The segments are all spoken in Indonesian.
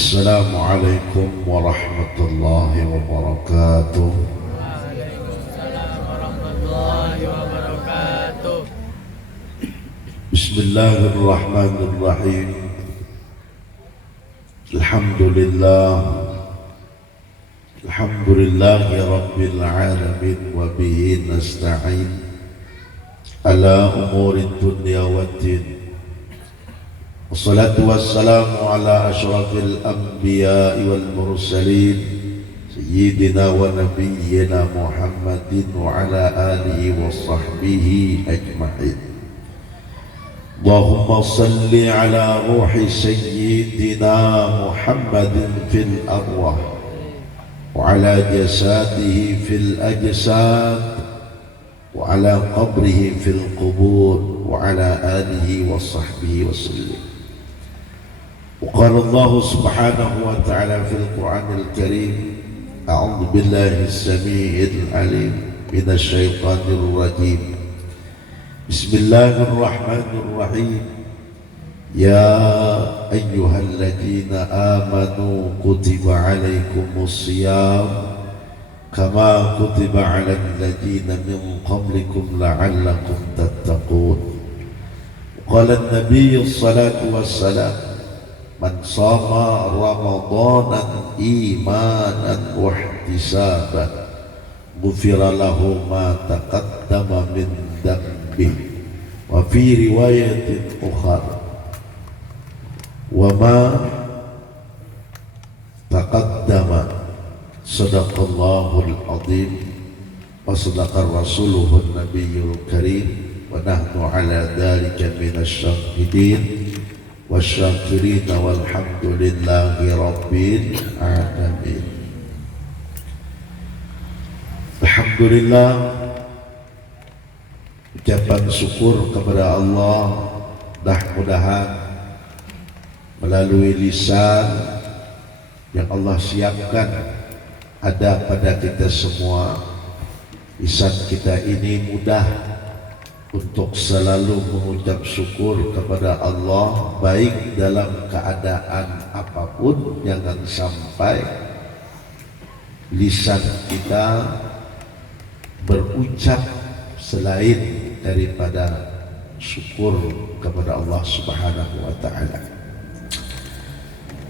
السلام عليكم ورحمة الله وبركاته. Waalaikumsalam warahmatullahi wabarakatuh. بسم الله الرحمن الرحيم. الحمد لله رب العالمين وبه نستعين على أمور الدنيا والدين. والصلاة والسلام على أشرف الأنبياء والمرسلين سيدنا ونبينا محمد وعلى آله وصحبه أجمعين. اللهم صل على روح سيدنا محمد في الأرواح وعلى جساده في الأجساد وعلى قبره في القبور وعلى آله وصحبه وسلم. وقال الله سبحانه وتعالى في القرآن الكريم: أعوذ بالله السميع العليم من الشيطان الرجيم. بسم الله الرحمن الرحيم. يا أيها الذين آمنوا كتب عليكم الصيام كما كتب على الذين من قبلكم لعلكم تتقون. قال النبي الصلاة والسلام: من صام رمضان إيمانا واحتسابا غفر له ما تقدم من ذنبه وفي رواية أخرى وما تقدم. صدق الله العظيم وصدق رسوله النبي الكريم ونحن على ذلك من الشاهدين والشاكرين والحمد لله رب العالمين. Alhamdulillah, ucapan syukur kepada Allah mudah-mudahan melalui lisan yang Allah siapkan ada pada kita semua. Lisan kita ini mudah untuk selalu mengucap syukur kepada Allah, baik dalam keadaan apapun. Jangan sampai lisan kita berucap selain daripada syukur kepada Allah Subhanahu wa ta'ala.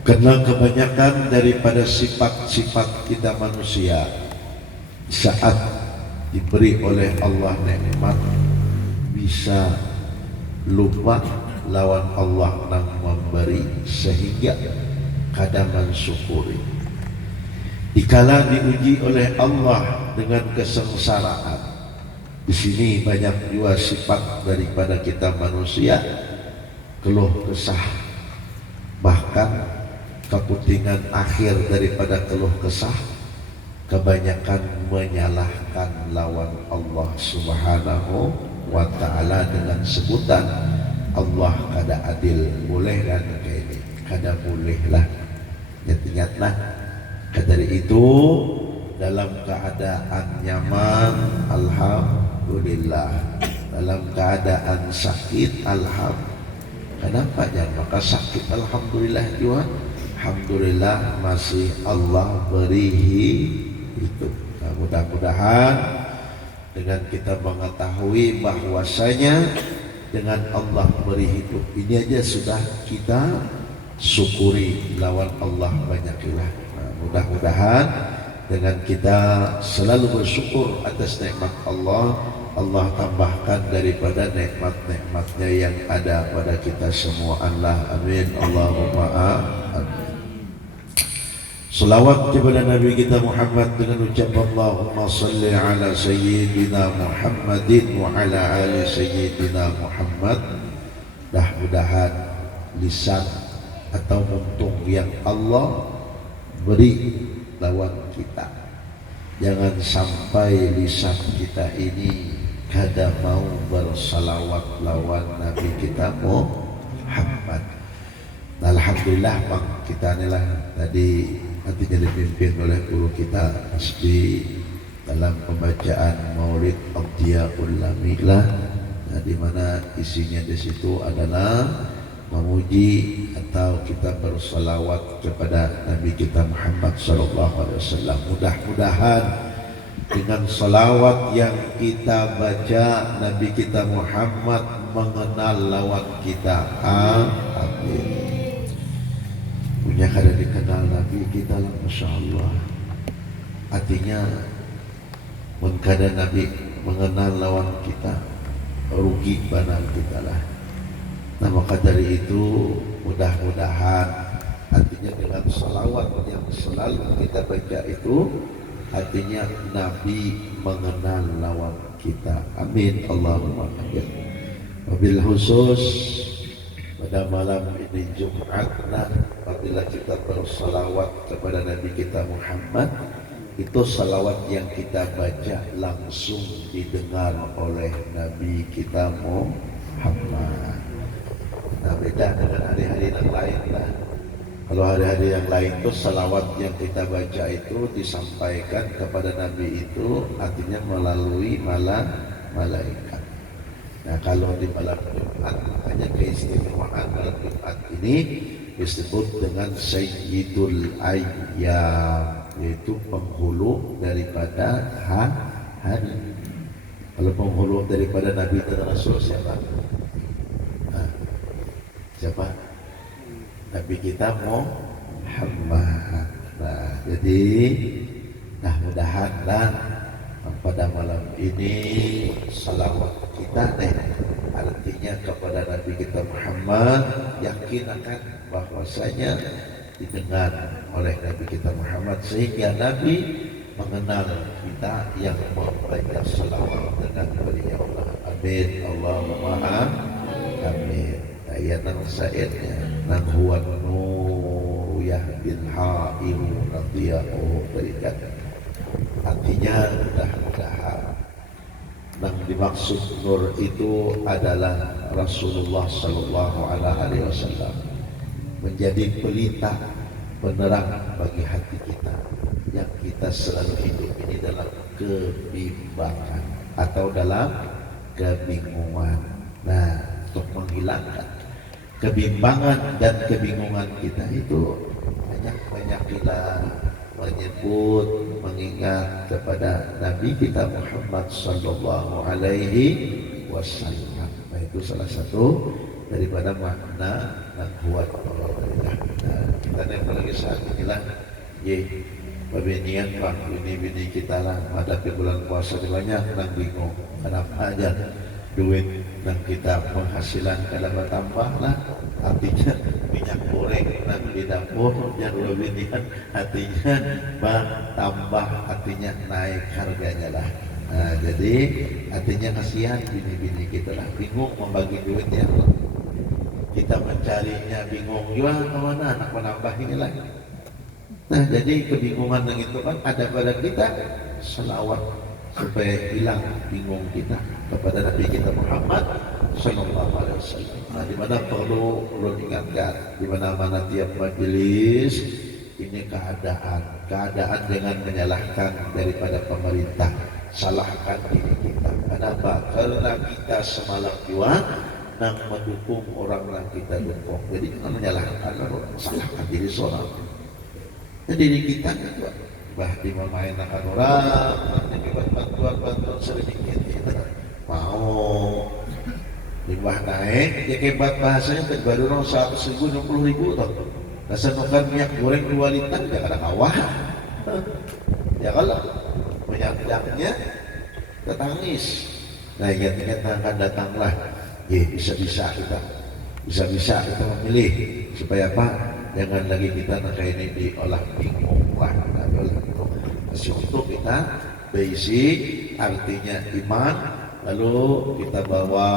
Karena kebanyakan daripada sifat-sifat kita manusia saat diberi oleh Allah nikmat bisa lupa lawan Allah yang memberi sehingga kada mensyukuri. Dikala diuji oleh Allah dengan kesengsaraan, di sini banyak juga sifat daripada kita manusia, keluh kesah, bahkan kepentingan akhir daripada keluh kesah kebanyakan menyalahkan lawan Allah Subhanahu wa ta'ala dengan sebutan Allah kada adil. Boleh kan kayak ini? Kada boleh lah. Ingat-ingatlah. Dari itu dalam keadaan nyaman alhamdulillah, dalam keadaan sakit alhamdulillah. Kenapa ya? Maka sakit alhamdulillah juga. Alhamdulillah masih Allah beri itu. Nah, mudah-mudahan dengan kita mengetahui bahwasanya dengan Allah beri hidup ini aja sudah kita syukuri lawan Allah banyaklah. Nah, mudah-mudahan dengan kita selalu bersyukur atas nikmat Allah, Allah tambahkan daripada nikmat-nikmatnya yang ada pada kita semua. Allah amin Allahumma amin. Salawat kepada Nabi kita Muhammad dengan ucapan Allahumma salli ala Sayyidina Muhammadin wa ala ali Sayyidina Muhammad. Mudah-mudahan lisan atau muntung yang Allah beri lawan kita, jangan sampai lisan kita ini kada mau bersalawat lawan Nabi kita Muhammad. Alhamdulillah bang, kita inilah tadi nantinya dipimpin oleh guru kita di dalam pembacaan Maulid Abdiyaul Lamilah, di mana isinya di situ adalah memuji atau kita bersalawat kepada Nabi kita Muhammad sallallahu alaihi wasallam. Mudah-mudahan dengan salawat yang kita baca Nabi kita Muhammad mengenal lawan kita. Amin. Punya kada dikenal Nabi kita lah, Masya Allah. Artinya mengkada Nabi mengenal lawan kita, rugi banan kita lah. Nah maka dari itu mudah-mudahan artinya dengan salawat yang selalu kita baca itu artinya Nabi mengenal lawan kita. Amin Allahumma amin. Wabil khusus pada malam ini Jumat, nah apabila kita bersalawat kepada Nabi kita Muhammad, itu salawat yang kita baca langsung didengar oleh Nabi kita Muhammad. Nah beda dengan hari-hari yang lain lah. Kalau hari-hari yang lain itu salawat yang kita baca itu disampaikan kepada Nabi itu artinya melalui malaikat. Nah kalau di malam Jumat makanya keistimewaan malam Jumat ini disebut dengan Sayyidul Ayyam, yaitu penghulu daripada hari. Kalau penghulu daripada Nabi dan Rasul siapa? Siapa? Nabi kita Muhammad. Nah, jadi mudah-mudahan pada malam ini salawat kita artinya kepada Nabi kita Muhammad, yakin akan bahwasanya didengar oleh Nabi kita Muhammad sehingga Nabi mengenal kita yang membaca salawat dengan beliau. Amin Allahumma amin. Ayat nang sairnya nang huwa nur yahdil ha'iru radiyallahu berikat. Artinya mudah-mudahan yang dimaksud nur itu adalah Rasulullah sallallahu alaihi wasallam menjadi pelita penerang bagi hati kita yang kita selalu hidup ini dalam kebimbangan atau dalam kebingungan. Nah, untuk menghilangkan kebimbangan dan kebingungan kita itu banyak kita menyebut, mengingat kepada Nabi kita Muhammad sallallahu alaihi wasallam. Nah, itu salah satu daripada makna yang kuat Allah. Nah, kita yang lagi saat inilah pembinian Pak, bini kita lah menghadapi bulan puasa banyak nang bingung kenapa aja duit dan kita penghasilan kalau bertambah lah, artinya minyak goreng dan di dapur yang lebih artinya bertambah, artinya naik harganya lah. Nah, jadi artinya kasihan bini-bini kita lah bingung membagi duitnya, kita mencarinya bingung juga kemana anak menambah ini lagi. Nah jadi kebingungan yang itu kan ada pada kita, selawat supaya hilang bingung kita kepada Nabi kita Muhammad sallallahu alaihi wasallam. Nah, di mana perlu diingatkan, di mana-mana tiap majelis ini keadaan dengan menyalahkan daripada pemerintah, salahkan diri kita. Kenapa? Karena kita semalam juga nang mendukung orang-orang kita dukung. Jadi jangan menyalahkan orang, salahkan diri seorang. Jadi diri kita itu bah dimainkan orang, dibuat bantuan sedikit kita mau limbah naik, ya kebat bahasanya baru 100.000 60.000 toh. Rasa nukan minyak goreng 2 liter ya kada kawah. Ya kalau minyak-minyaknya ketangis. Nah ingat-ingat akan datanglah. Bisa-bisa kita memilih supaya apa? Jangan lagi kita kayak ini diolah bingung lah, masih untuk kita basic artinya iman, lalu kita bawa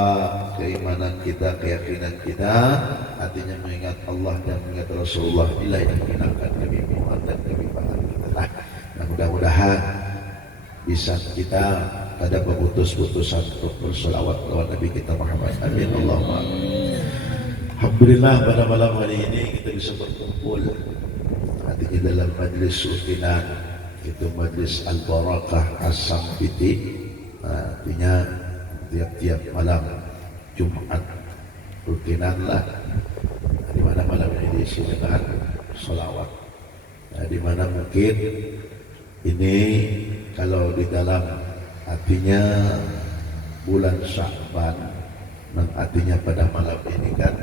keimanan kita, keyakinan kita, artinya mengingat Allah dan mengingat Rasulullah, inilah yang menghilangkan kebingungan dan kebimbangan kita lah. Nah, mudah-mudahan bisa kita ada pemutus-putusan untuk bersolawat kepada Nabi kita Muhammad. Amin Allahumma. Alhamdulillah pada malam hari ini kita bisa berkumpul artinya dalam majlis rutinan, itu majlis Al-Barakah As-Sambiti. Artinya tiap-tiap malam Jumat rutinanlah diisi dengan sholawat. Nah, di mana mungkin ini kalau di dalam artinya bulan Sya'ban, yang artinya pada malam ini kan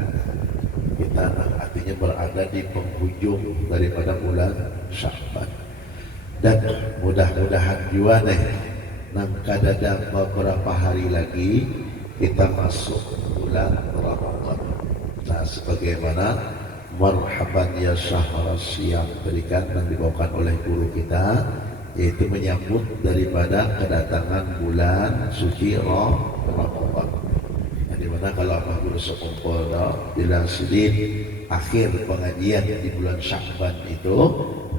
kita artinya berada di penghujung daripada bulan Sya'ban, dan mudah-mudahan juga nih nang kadada beberapa hari lagi kita masuk bulan Ramadan. Nah, sebagaimana marhaban ya syahrul siyam berikan dan dibawakan oleh guru kita, yaitu menyambut daripada kedatangan bulan suci Ramadan. Di mana kalau Abah Guru sekumpul bilang sedih akhir pengajian di bulan Sya'ban itu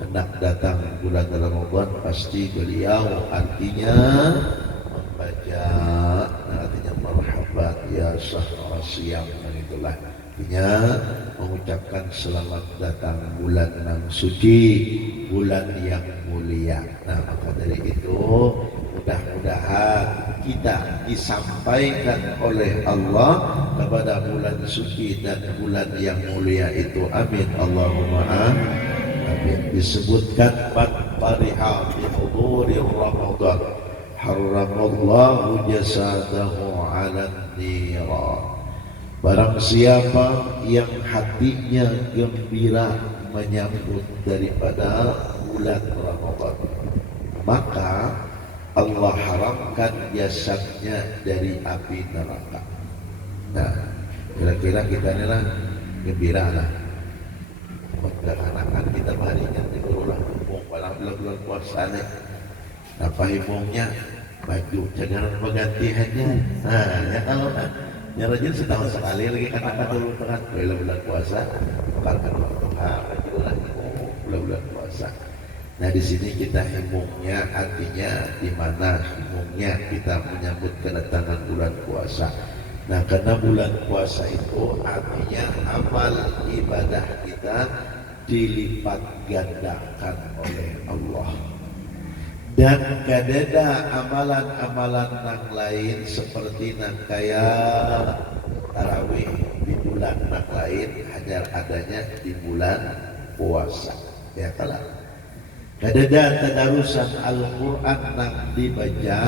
hendak datang bulan Ramadan, pasti beliau artinya membaca, artinya marhaban ya syahrul siyam, dan itulah artinya mengucapkan selamat datang bulan yang suci, bulan yang mulia. Nah, maka dari itu mudah-mudahan kita disampaikan oleh Allah kepada bulan suci dan bulan yang mulia itu. Amin Allahumma amin. Disebutkan man fariha bi huduri Ramadan haramallahu jasadahu 'alan niran. Barang siapa yang hatinya gembira menyambut daripada bulan Ramadan, maka Allah haramkan jasadnya dari api neraka. Nah, kira-kira kita ini lah gembira lah. Menggunakan kita harinya di bulan bulan puasa nih. Apa himungnya? Baju jangan penggantiannya. Nah, ya kalau ya rajin setahun sekali lagi katakan dulu kan bulan puasa, bukan waktu baju lagi bulan puasa. Nah, di sini kita himungnya artinya di mana himungnya kita menyambut kedatangan bulan puasa. Nah, karena bulan puasa itu artinya amal ibadah kita dilipat gandakan oleh Allah. Dan kadada amalan-amalan yang lain seperti nang kaya tarawih di bulan yang lain hanya adanya di bulan puasa. Ya kalau kadada tadarusan Al-Quran nang dibaca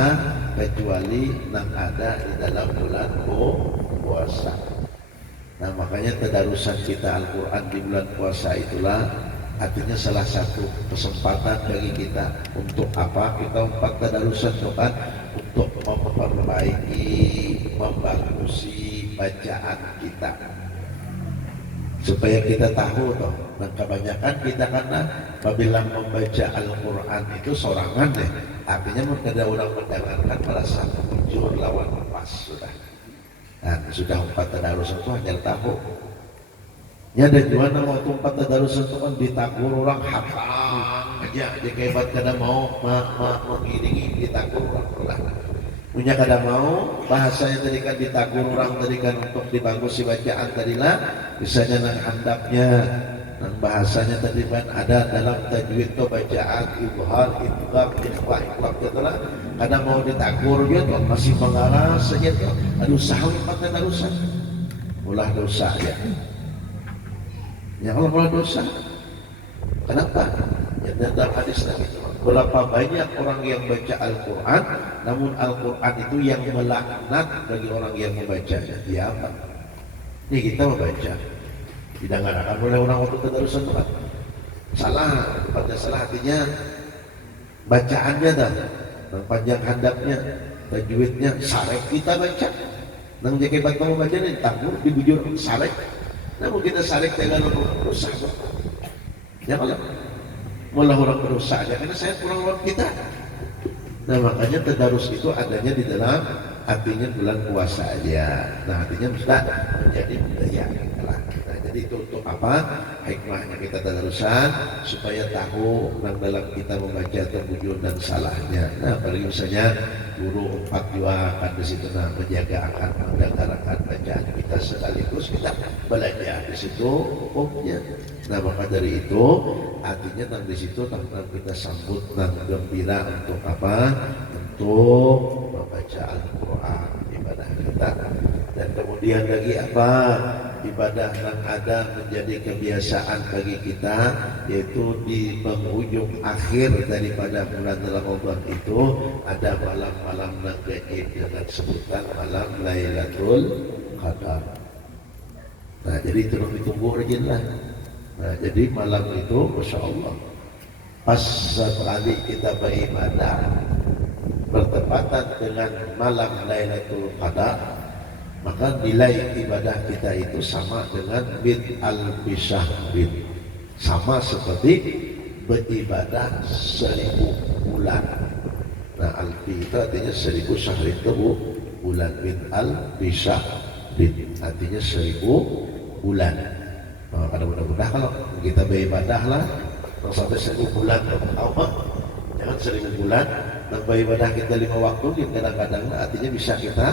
kecuali nang ada di dalam bulan puasa. Nah, makanya tadarusan kita Al-Quran di bulan puasa itulah artinya salah satu kesempatan bagi kita untuk apa? Kita empat tadarusan kan untuk memperbaiki, membagusi bacaan kita supaya kita tahu toh. Dan kebanyakan kita karena apabila membaca Al-Quran itu sorangan deh, artinya ada orang mendengarkan merasa jujur lawan pas sudah. Nah, sudah empat tadarusan itu hanya tahu. Ya, ada juga nama waktu empat tadarusan itu kan ditakur orang hafal aja, dia kebat kada mau mengiringi ditakur orang lah. Punya kada mau bahasanya tadi kan ditakur orang tadi kan untuk dibagusi bacaan tadilah, misalnya nang handapnya, nang bahasanya tadi kan ada dalam tajwid itu bacaan ibhar, idgham, ikhfa, itulah. Kada mau ditakur gitu, masih mengarah saja tuh. Aduh, sahur empat tadarusan, ulah dosa ya. Ya Allah, malah dosa. Kenapa? Ya, dalam hadis Nabi, berapa banyak orang yang baca Al-Quran, namun Al-Quran itu yang melaknat bagi orang yang membacanya. Ya apa? Ini kita membaca, didengarkan oleh orang waktu tadarusan Tuhan. Salah, pada salah artinya bacaannya dah, panjang handapnya, tajwidnya, sarek kita baca. Nang jakebat kamu baca nih, takbur dibujur sarek. Namun kita sarik dengan orang berusaha. Ya kalau malah orang berusaha aja karena saya kurang waktu kita. Nah, makanya tadarus itu adanya di dalam artinya bulan puasa aja. Nah, artinya sudah menjadi budaya kita lah. Nah, jadi itu untuk apa? Hikmahnya kita tadarusan supaya tahu dalam kita membaca terbujur dan salahnya. Nah, apalagi misalnya guru empat juga akan di situ menjaga akan mendengarkan bacaan kita sekaligus kita belajar di situ hukumnya. Nah, maka dari itu artinya tentang di situ tentang kita sambut dan gembira untuk apa? Untuk membaca Al-Quran ibadah kita. Dan kemudian lagi apa? Ibadah yang ada menjadi kebiasaan bagi kita, yaitu di penghujung akhir daripada bulan Ramadan itu ada malam-malam yang gaib dengan sebutan malam Lailatul Qadar. Nah, jadi terus ditunggu rajinlah. Nah, jadi malam itu Masya Allah pas sekali kita beribadah bertepatan dengan malam Lailatul Qadar, maka nilai ibadah kita itu sama dengan bin al-bisyahrin, sama seperti beribadah 1000 bulan. Nah, alfi itu artinya 1000, syahrin itu bulan, bin al-bisyahrin artinya 1000 bulan. Nah, pada mudah-mudahan kalau kita beribadah lah sampai 1000 bulan awal, jangan 1000 bulan. Dan beribadah kita 5 waktu, kadang-kadang artinya bisa kita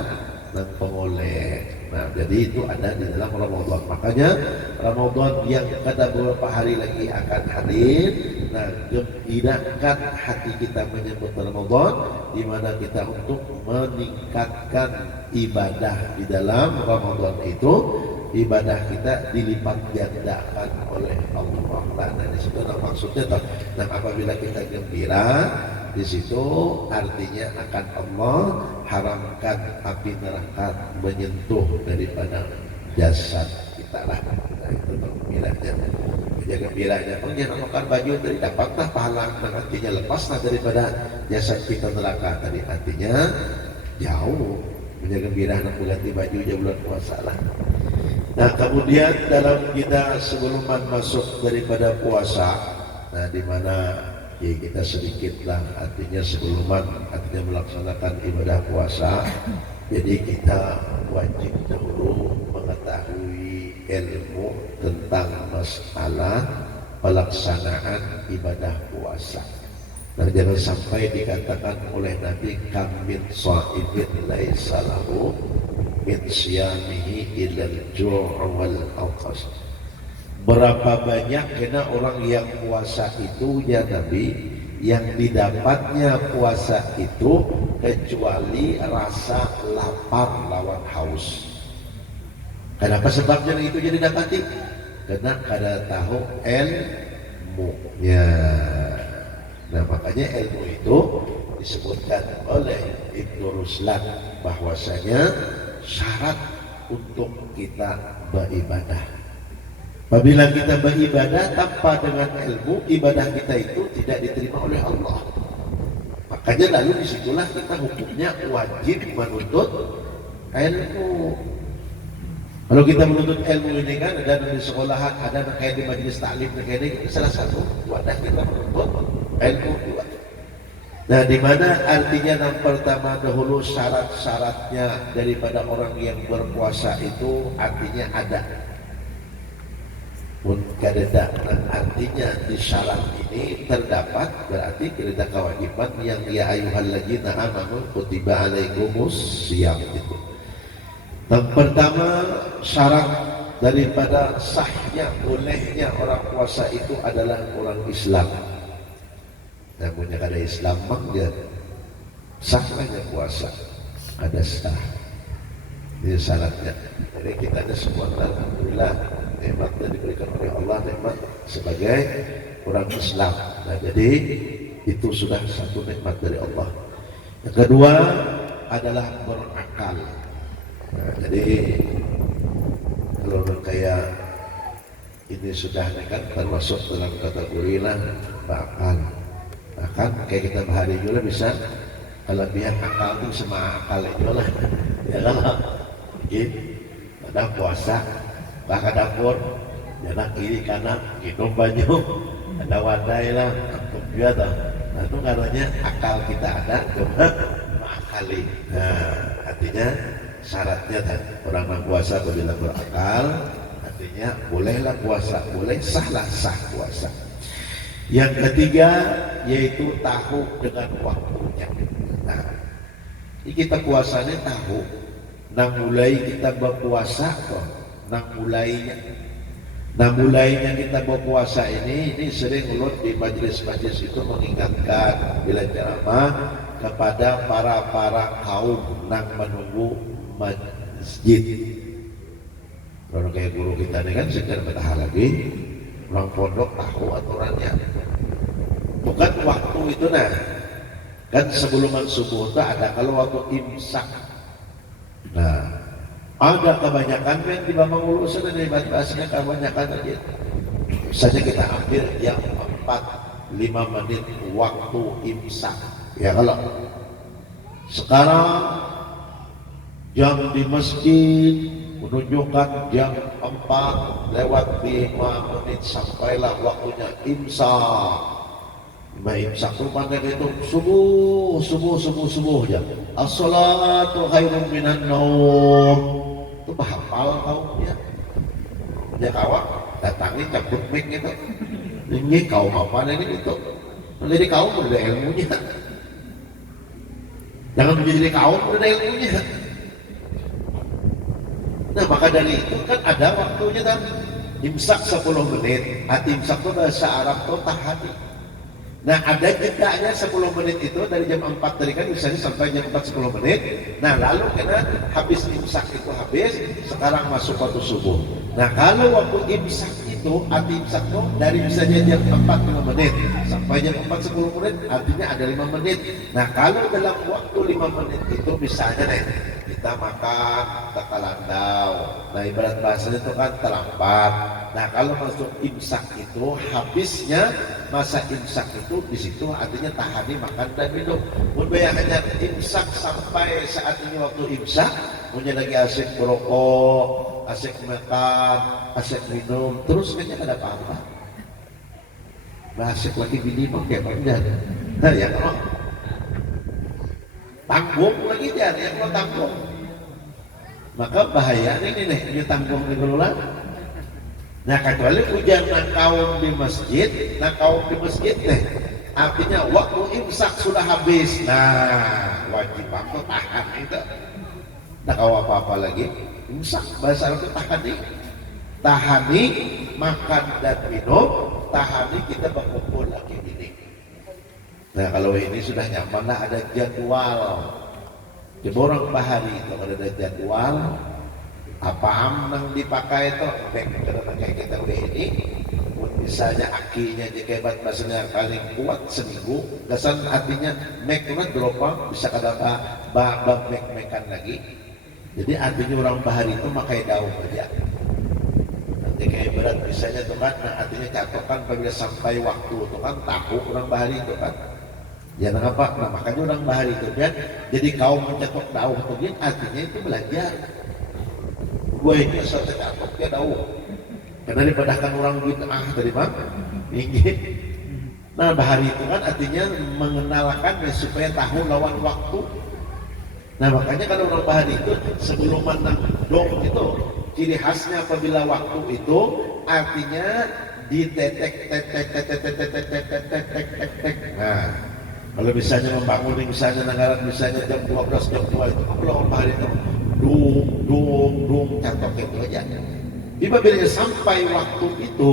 pengoleh. Nah, jadi itu ada di dalam Ramadan. Makanya Ramadan yang pada beberapa hari lagi akan hadir. Nah, gembirakan hati kita menyambut Ramadan, di mana kita untuk meningkatkan ibadah di dalam Ramadan itu, ibadah kita dilipat gandakan oleh Allah. Nah, di situ maksudnya toh. Dan apabila kita gembira, di situ artinya akan Allah haramkan api neraka menyentuh daripada jasad kita lah. Nah, itu gembiranya. Menjaga gembiranya. Mengenakan baju tadi dapatlah pahala, artinya lepaslah daripada jasad kita neraka tadi, artinya jauh. Menjaga gembira nak ganti baju je bulan puasa lah. Nah, kemudian dalam kita sebelum masuk daripada puasa, nah di mana ya kita sedikitlah artinya sebelum artinya melaksanakan ibadah puasa, jadi kita wajib dahulu mengetahui ilmu tentang masalah pelaksanaan ibadah puasa. Nah, jangan sampai dikatakan oleh Nabi kamin shaimin laisa lahu min siyamihi ilal ju' wal awqas. Berapa banyak kena orang yang puasa itu ya Nabi, yang didapatnya puasa itu kecuali rasa lapar lawan haus. Kenapa sebabnya itu jadi dapati? Karena kada tahu ilmunya. Nah, makanya ilmu itu disebutkan oleh Ibnu Ruslan bahwasanya syarat untuk kita beribadah. Apabila kita beribadah tanpa dengan ilmu, ibadah kita itu tidak diterima oleh Allah. Makanya lalu disitulah kita hukumnya wajib menuntut ilmu. Kalau kita menuntut ilmu ini kan ada di sekolahan, ada kayak di majelis taklim, kayak ini salah satu wadah kita menuntut ilmu juga. Nah, di mana artinya yang pertama dahulu syarat-syaratnya daripada orang yang berpuasa itu artinya ada. Pun kadeda, artinya di syarat ini terdapat berarti ada kewajiban yang ya ayyuhalladzina amanu kutiba alaikumus syiyam itu. Yang pertama syarat daripada sahnya bolehnya orang puasa itu adalah orang Islam. Namun yang ada Islam dia sahnya puasa ada sah. Ini syaratnya. Jadi kita ada semua alhamdulillah nikmat yang diberikan oleh Allah, nikmat sebagai orang Islam. Nah, jadi itu sudah satu nikmat dari Allah. Yang kedua adalah berakal. Nah, jadi kalau kayak ini sudah kan termasuk dalam kategori lah berakal. Nah, kan kayak kita bahari juga bisa kelebihan akal itu sama akal itu lah. Ya lah. Gitu. Ada puasa ke dapur, jalan kiri kanan, minum baju, ada wadai lah, untuk dia dah. Nah, itu katanya akal kita ada, cuma akali. Nah, artinya syaratnya kan orang yang puasa apabila berakal, artinya bolehlah puasa, boleh sahlah sah puasa. Yang ketiga yaitu tahu dengan waktunya. Nah, ini kita puasanya tahu. Nah, mulai kita berpuasa kok. Nah mulainya kita berpuasa ini sering ulun di majelis-majelis itu mengingatkan bila ceramah kepada para kaum yang menunggu masjid. Kalau kayak guru kita ini kan sekedar betah lagi, orang pondok tahu aturannya. Bukan waktu itu nah, kan sebelum subuh itu ada kalau waktu imsak. Nah, ada kebanyakan yang di Bambang Ulu sudah dari bahasanya kebanyakan aja. Misalnya kita ambil yang 4-5 menit waktu imsak. Ya kalau sekarang jam di masjid menunjukkan jam 4:05 sampailah waktunya imsak. Imsak itu pandai itu subuh jam. As-salatu khairun minan naum. Itu hafal kaumnya. Ya kawan datangi cabut mic gitu. Ini kaum apa ini itu? Menjadi kaum udah ilmunya. Jangan menjadi kaum udah ilmunya. Nah maka dari itu kan ada waktunya kan imsak 10 menit. Hati imsak itu bahasa Arab itu tahati. Nah ada jedanya 10 menit itu dari jam 4 tadi kan misalnya sampai jam 4 10 menit. Nah lalu karena habis imsak itu habis, sekarang masuk waktu subuh. Nah kalau waktu imsak itu, arti imsak itu dari misalnya jam 4 5 menit sampai jam 4 10 menit, artinya ada 5 menit. Nah kalau dalam waktu 5 menit itu misalnya nih, kita makan takalandau. Nah ibarat bahasanya itu kan terlambat. Nah kalau masuk imsak itu habisnya masa imsak itu di situ artinya tahani makan dan minum. Mun hanya imsak sampai saat ini waktu imsak, punya lagi asik merokok, asik makan, asik minum, terus kayaknya ada apa-apa. Asik lagi minum ya panjang. Nah ya kalau tanggung lagi jangan yang mau tanggung. Maka bahaya ini nih tanggung di gelola. Nah kecuali hujan kaum di masjid, deh. Artinya waktu imsak sudah habis. Nah wajib aku tahan itu. Tak kau apa-apa lagi. Imsak bahasa Arab itu tahani makan dan minum, tahani kita berkumpul lagi ini. Nah kalau ini sudah nyaman lah ada jadwal. Jeborong bahari itu ada jadwal. Apa yang dipakai itu kayak kita udah ini misalnya akinya jekebat bahasanya paling kuat seminggu kesan artinya meknya dropang bisa kada mekan lagi. Jadi artinya orang bahari itu makai daun aja nanti kayak berat misalnya tuh kan nah artinya catokan apabila sampai waktu itu kan tahu orang bahari itu kan ya apa nah makanya orang bahari itu kan jadi kaum mencatok daun itu artinya itu belajar gue ini asal tercatat ya daun karena dipedahkan orang bid'ah dari mana? Inggit. Nah bahari itu kan artinya mengenalkan ya, supaya tahu lawan waktu. Nah makanya kalau orang bahari itu sebelum menang dong itu ciri khasnya apabila waktu itu artinya ditetek. Nah kalau misalnya membangun misalnya negara misalnya jam 12 jam 2 itu kalau orang bahari itu dung catok itu aja. Bila sampai waktu itu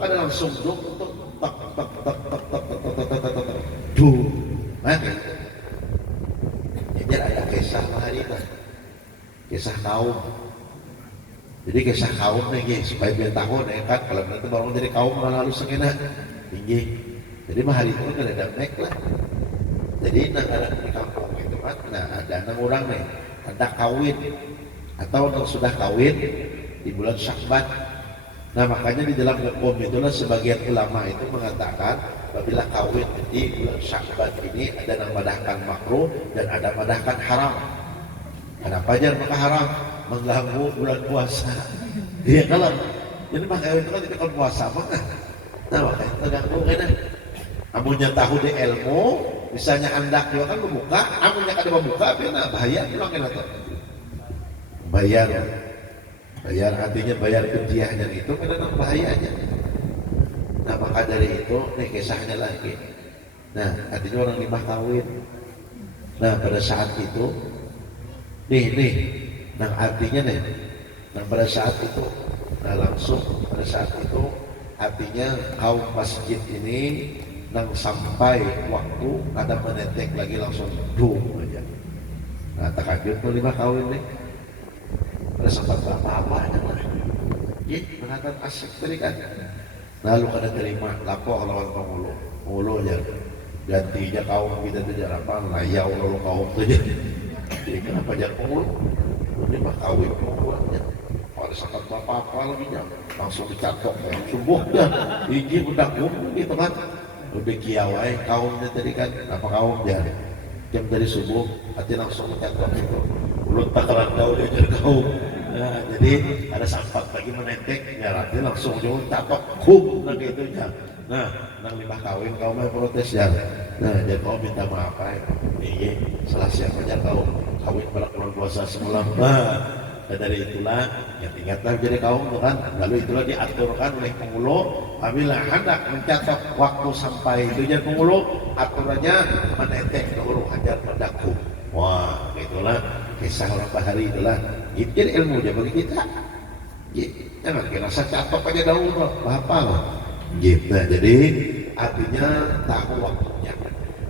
kan langsung dung untuk dung mati. Jadi ada kisah hari itu, kisah kaum. Jadi kisah kaum nih, supaya biar tahu nih kan kalau nanti baru dari kaum malah harus sengaja tinggi. Jadi hari itu kan ada naik lah. Jadi negara di kampung itu kan, nah ada 6 orang nih. Hendak kawin atau sudah kawin di bulan Syakban. Nah makanya di dalam hukum itulah sebagian ulama itu mengatakan apabila kawin di bulan Syakban ini ada yang madahkan makruh dan ada madahkan haram. Kenapa aja maka haram? Mengganggu bulan puasa. Iya kalau jadi makanya itu kan itu kan puasa mana? Nah makanya terganggu kan? Amunnya tahu di ilmu misalnya hendak juga kan membuka, amunnya kada membuka, nah bahaya bilang itu. Bayar artinya bayar penjiahnya itu karena bahayanya. Nah maka dari itu nih kisahnya lagi. Nah artinya orang 5 kawin. Nah pada saat itu nih, nah artinya nih, nah pada saat itu, nah langsung pada saat itu artinya kaum masjid ini nang sampai waktu ada menetek lagi langsung dum aja. Nah takajud tuh 5 kawin nih. ada sempat apa-apanya lah. Ya, menatan asik tadi kan. Lalu kada terima lapor lawan pengulo aja. Gantinya kaum kita tu jar apa layau lalu kaum tu je. Jadi kenapa jar pengulo? Ini mah kawin pengulonya. Pada saat apa-apa lagi nya langsung dicatok yang subuh dah. Iji budak gitu kan. Udah kiawai kaumnya tadi kan apa kaum jar. Jam dari subuh hati langsung dicatok itu. Ulut takaran kau dia jar kaum. Nah, jadi ada sampak lagi menentek, ya nanti langsung jauh catok kum nah gitu ya. Nah, nang limbah kawin kau mau protes ya. Nah, jadi kau minta maaf ya. Iya, salah siapa aja kau kawin pada bulan puasa semalam. Nah, dan dari itulah yang ingatlah jadi kaum tuh kan. Lalu itulah diaturkan oleh pengulo. Apabila hendak mencatat waktu sampai tujuan pengulo, aturannya menentek dahulu hajar mendaku. Wah, itulah kisah orang bahari itulah. Itu jadi ilmu dia bagi kita. Jangan kira saya catok aja dahulu, apa lah. Gitu. Jadi artinya tahu waktunya.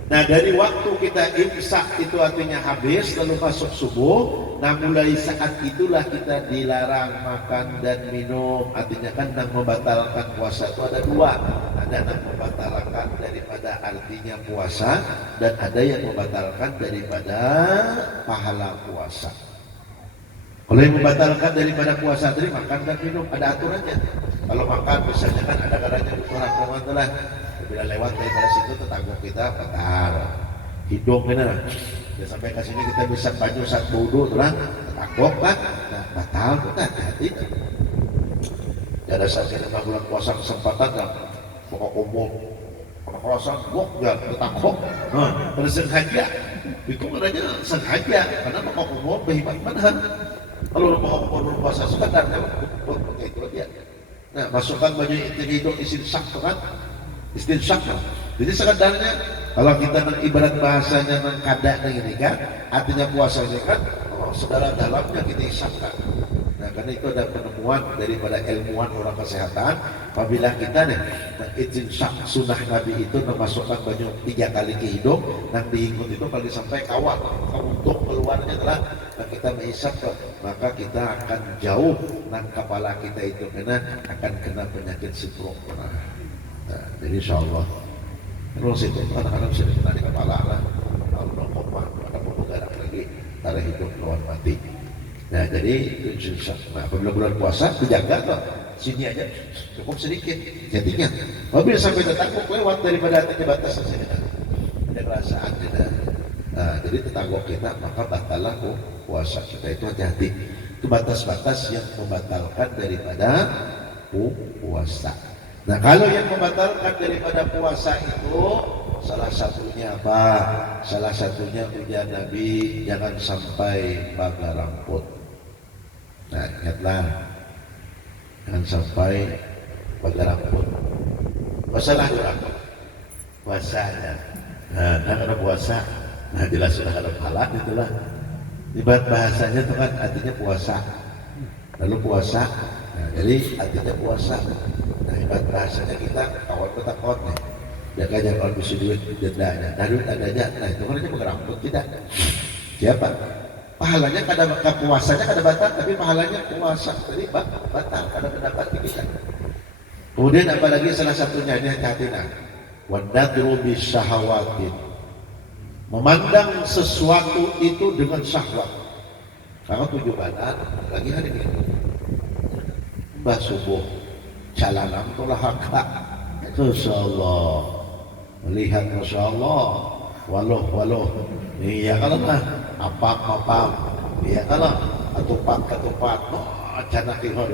Nah dari waktu kita imsak itu artinya habis lalu masuk subuh. Nah mulai saat itulah kita dilarang makan dan minum. Artinya kan yang membatalkan puasa itu ada dua. Ada yang membatalkan daripada artinya puasa dan ada yang membatalkan daripada pahala puasa. Kalau yang membatalkan daripada puasa tadi makan dan minum ada aturannya. Kalau makan misalnya kan ada kadangnya kurang lah. Bila lewat daripada situ tetangga kita batal. Hidung benar. Ya, sampai ke sini kita bisa baju saat wudhu lah, takut kan? Nah, batal tuh kan hati. Ada saat kita bulan puasa kesempatan kan, pokok umum, puasa gok ya takut. Nah, bersengaja. Itu adanya sengaja karena pokok umum berhemat mana? Kalau pokok umum puasa sebentar, pakai itu aja. Nah, masukkan baju hidung istinsak kan? Istinsak kan? Jadi sekedarnya kalau kita ibarat bahasanya mengkadak ini kan, artinya puasanya kan, saudara dalamnya kita isapkan. Nah karena itu ada penemuan daripada ilmuwan orang kesehatan. Apabila kita nih, istinsak sunnah Nabi itu memasukkan baju 3 kali ke hidung, dan diingut itu kali sampai kawat, untuk keluarnya adalah, nah kita mengisap, maka kita akan jauh, dan kepala kita itu akan kena penyakit stroke. Nah, jadi insya Allah. Terus itu kadang-kadang bisa kena di kepala lah. Kalau koma, ada pembugaran lagi, tarah hidup lawan mati. Nah jadi itu susah. Nah apabila bulan puasa dijaga tuh, sini aja cukup sedikit, jadinya. Apabila sampai tetangguk lewat daripada batas saja, ada perasaan tidak. Nah jadi tetangguk kita maka batalah puasa kita itu hati-hati. Itu batas-batas yang membatalkan daripada puasa. Nah kalau yang membatalkan daripada puasa itu salah satunya apa? Salah satunya ujian Nabi jangan sampai pagar rambut. Nah ingatlah jangan sampai pagar rambut. Masalah rambut puasanya. Nah ada puasa, nah jelas sudah ada pahala itulah. Ibarat bahasanya itu kan artinya puasa. Lalu puasa, nah, jadi artinya puasa. Nah, ibarat bahasanya kita kawan petakon nih. Jaga jangan bisa duit dendanya. Nah, duit adanya. Nah, itu kan aja mengerambut kita. Siapa? Pahalanya kada puasanya kada batal, tapi pahalanya puasa. Jadi batal kada pendapat kita. Kemudian apalagi salah satunya ini hati-hati. Wadadru bisyahawatin. Memandang sesuatu itu dengan syahwat. Karena tujuanan lagi hari ini. Mbah subuh. Jalanan olahraga, Masya Allah, melihat Masya Allah, walau, iya kalau lah, apa, iya kalau, ketupat, jangan kira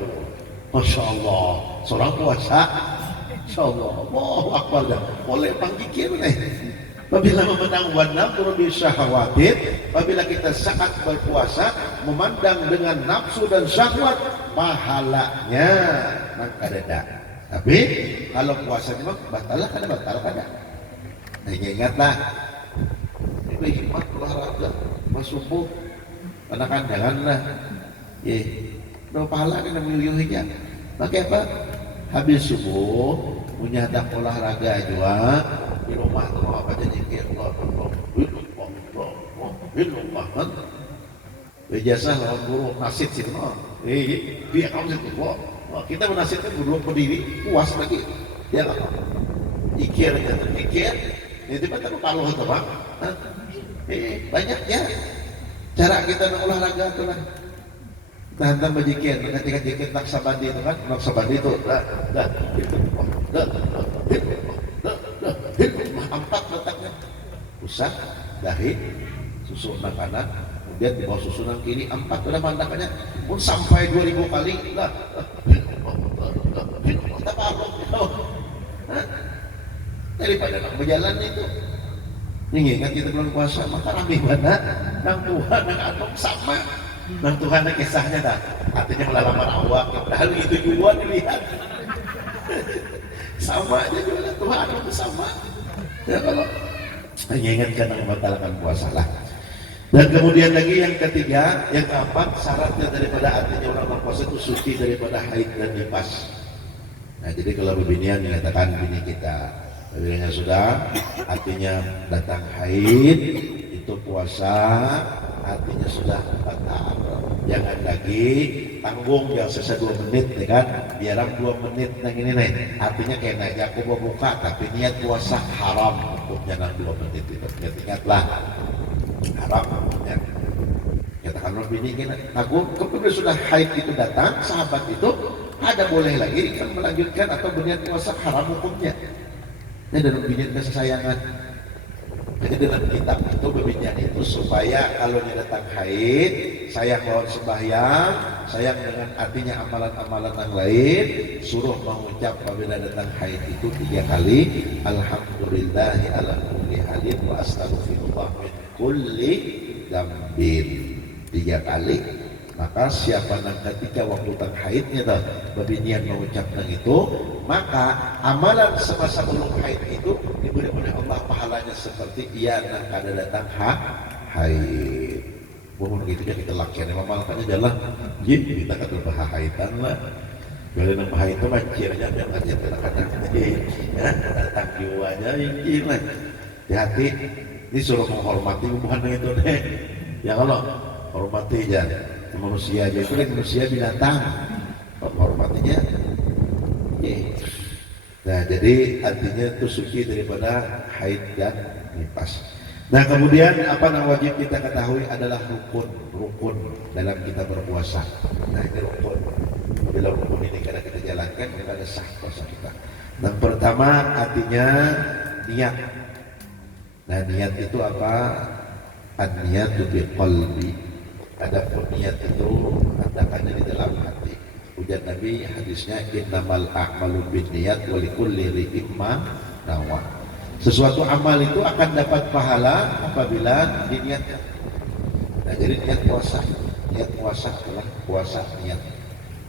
Masya Allah, seorang puasa, Masya Allah, Akbar, boleh panggil nih. Apabila memandang wanafsu bisyahwatin, apabila kita saat berpuasa memandang dengan nafsu dan syahwat, pahalanya maka ada. Tapi kalau puasanya batal kada batal kada. Nah ingatlah, ini hikmat olahraga, subuh, karena kan janganlah, pahala kan menyuyuhinya. Maka apa? Habis subuh punya ada olahraga juga. Di rumah itu apa jadi Allah kan biasa lawan guru nasib sih Dia kamu sih wah, kita menasihatkan berdua berdiri puas lagi ya nggak ikir jatuh ikir ini tiba tiba kalau itu bang banyak ya cara kita olahraga tuh lah tahan bajikin ketika jikin naksabandi itu kan naksabandi itu dah itu empat letaknya pusat dahi susunan kanan kemudian di bawah susunan kiri 4 udah mandakannya pun sampai 2000 kali lah kita paham daripada nak berjalan itu ini ingat kita bulan puasa maka rame banget nang Tuhan nang atom sama nang Tuhan nang kisahnya tak artinya melalaman awak padahal itu juga dilihat sama aja juga Tuhan itu sama ya kalau mengingatkan dan membatalkan puasa lah. Dan kemudian lagi yang ketiga, yang keempat, syaratnya daripada artinya orang puasa itu suci daripada haid dan nifas. Nah jadi kalau bebinian mengatakan bini kita bebiniannya sudah artinya datang haid itu puasa artinya sudah batal. Jangan lagi tanggung yang sisa 2 menit ya kan biar 2 menit nang ini nih artinya kayak naik aku mau buka tapi niat puasa haram hukumnya nang 2 menit itu ingatlah haram hukumnya katakan bini kita tanggung kemudian sudah haid itu datang sahabat itu ada boleh lagi kan melanjutkan atau berniat puasa haram hukumnya ini dalam bini kesayangan. Jadi dalam kitab itu bebinyan itu supaya kalau dia datang haid, sayang lawan sembahyang, sayang dengan artinya amalan-amalan yang lain, suruh mengucap apabila datang haid itu 3 kali, alhamdulillahi ala kulli halin wa astaghfirullah min kulli dzambin 3 kali. Maka siapa yang ketika waktu tang haidnya tuh bebinian mengucap nang itu, maka amalan semasa belum haid itu diberi oleh Allah pahalanya seperti ia nang kada datang haid. Mohon gitu ya kita lakian memang makanya jalan jin kita kata bahaitan lah. Kalau nang bahait itu macirnya yang ngajak kadang-kadang ya datang jiwanya jin lah. Hati disuruh menghormati hubungan itu deh. Ya kalau hormati aja manusia aja itu kan manusia binatang hormatinya nah jadi artinya itu suci daripada haid dan nifas. Nah kemudian apa yang wajib kita ketahui adalah rukun dalam kita berpuasa. Nah ini rukun bila rukun ini kadang kita jalankan maka ada sah puasa kita. Yang pertama artinya niat. Nah niat itu apa? An-niyatu biqalbi. Adapun niat itu adakannya di dalam hati. Ujar Nabi hadisnya innamal a'malu binniyat wa likulli imrin ma nawa. Sesuatu amal itu akan dapat pahala apabila diniatkan. Nah, jadi niat puasa adalah puasa niat.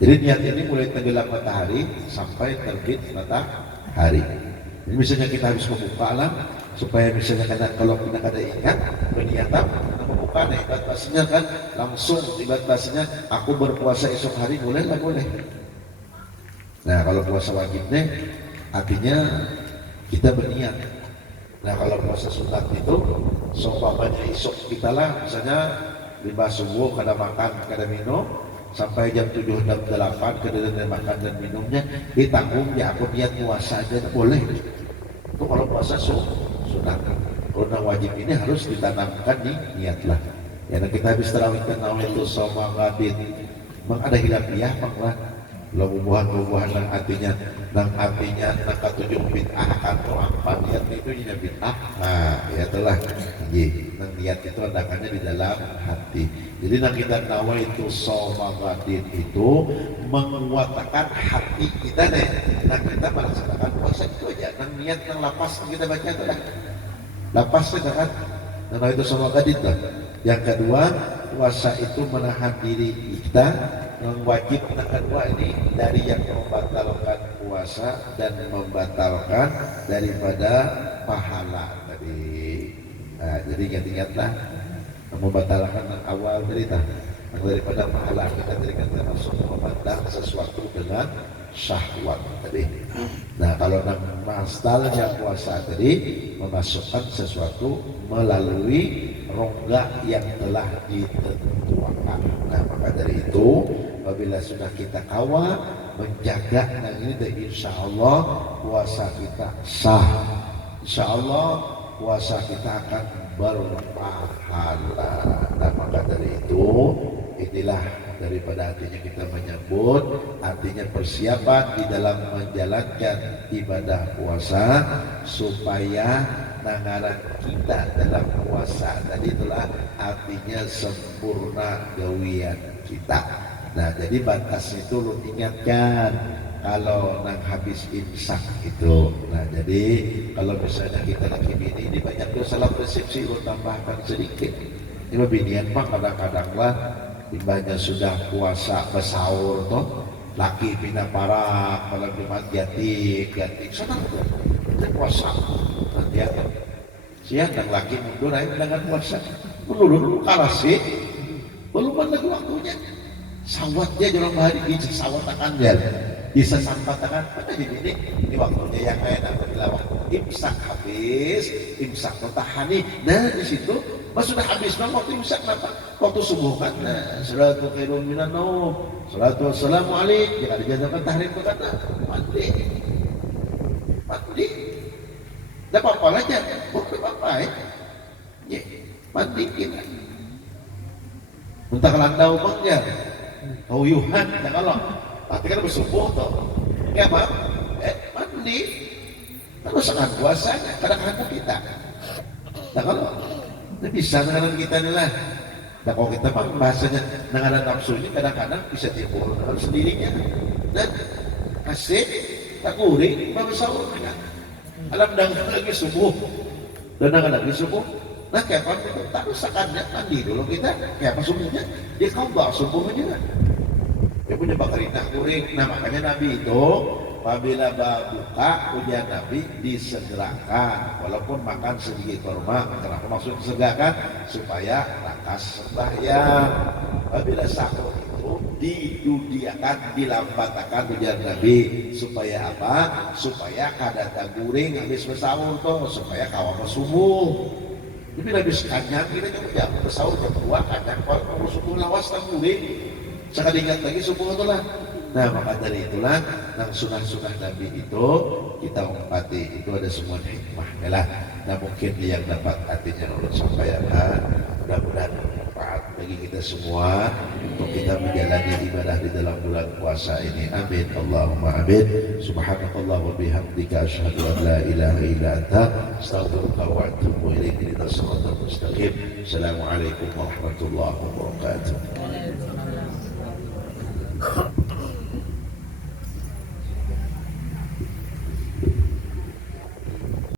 Jadi niat ini mulai tenggelam matahari sampai terbit matahari. Jadi misalnya kita habis membuka alam supaya misalnya kalau kita kada ingat berniatan membuka nih ibadat puasanya kan langsung ibadat puasanya aku berpuasa esok hari boleh. Nah kalau puasa wajibnya artinya kita berniat. Nah kalau puasa sunat itu seumpamanya esok kita lah misalnya 5 subuh kada makan kada minum sampai jam 7 jam 8 kada makan dan minumnya ditanggung ya aku niat puasa aja boleh. Itu kalau puasa sunat. Kalau wajib ini harus ditanamkan nih niatlah. Ya kita habis tarawih kenal itu sama ngadit. Memang ada hilafiyah lah. Kalau bubuhan yang artinya nang katujuh bid'ah atau apa niat itu jadi bid'ah. Nah, ya telah. Nang niat itu adakannya di dalam hati. Jadi nang kita nawa itu sama ngadit itu menguatkan hati kita deh. Nah kita melaksanakan puasa itu aja. Nang niat nang lapas kita baca itu lah. Lapas kan, nah itu sama gadit lah. Yang kedua, puasa itu menahan diri kita. Yang wajib yang kedua ini dari yang membatalkan puasa dan membatalkan daripada pahala tadi. Nah, jadi ingat-ingatlah membatalkan awal daripada pahala kita termasuk memandang sesuatu dengan syahwat tadi. Nah kalau mastalnya puasa tadi memasukkan sesuatu melalui rongga yang telah ditentukan. Nah maka dari itu apabila sudah kita kawal menjaga ini dan insya Allah puasa kita sah, insya Allah puasa kita akan berpahala. Nah maka dari itu inilah daripada artinya kita menyambut artinya persiapan di dalam menjalankan ibadah puasa supaya nangaran kita dalam puasa tadi itulah artinya sempurna gawian kita. Nah jadi batas itu lu ingatkan kalau nang habis imsak itu. Nah jadi kalau misalnya kita lagi ini banyak dosa salah persepsi lu tambahkan sedikit. Ini binian mah kadang-kadang lah ibadah sudah puasa bersahur toh laki pindah parak kalau Jumat ganti senang tuh puasa nanti ya siang dan laki mundur aja dengan puasa dulu kalah sih belum ada waktunya sawatnya jalan hari ini sawat akan jalan bisa sampaikan pada ini waktunya yang lain apabila waktu imsak habis imsak mentahani nah di situ pas sudah habis waktu imsak kenapa waktu subuh kan nah salatu khairun minan naum salatu wassalamu alaik jika dijadikan tahrim itu kata mandi tidak apa-apa aja bukan apa-apa ya mandi kita untuk landau bangga kauyuhan ya kalau tapi kan bersubuh toh ya apa mandi terus sangat puasanya kadang-kadang kita nah kalau itu bisa dengan kita nih lah nah kalau kita mah bahasanya dengan nafsunya kadang-kadang bisa timbul dengan sendirinya dan kasih tak kuring baru sahur kan alam dengan lagi subuh dan dengan lagi subuh nah kayak apa itu tak usahakannya mandi dulu kita kayak apa subuhnya dia kabar subuhnya dia punya bakarina kuring. Nah makanya Nabi itu apabila buka ujian Nabi disegerakan walaupun makan sedikit kurma. Kenapa maksud disegerakan? Supaya rakas sembahyang. Apabila sahur itu didudiakan, dilambatkan ujian Nabi supaya apa? Supaya kada taguring habis bersahur tuh supaya kawal subuh. Tapi habis kanyang kita jam bersahur jam 2 kanyang kalau subuh lawas taguring. Sekali ingat lagi subuh itulah. Nah maka dari itulah yang sunah-sunah Nabi itu kita umpati itu ada semua hikmah lah. Nah mungkin yang dapat artinya Allah sampaikan mudah-mudahan bermanfaat bagi kita semua untuk kita menjalani ibadah di dalam bulan puasa ini. Amin Allahumma amin. Subhanakallah wa bihamdika asyhadu an la ilaha illa anta astaghfiruka wa atubu ilaik. Assalamualaikum warahmatullahi wabarakatuh.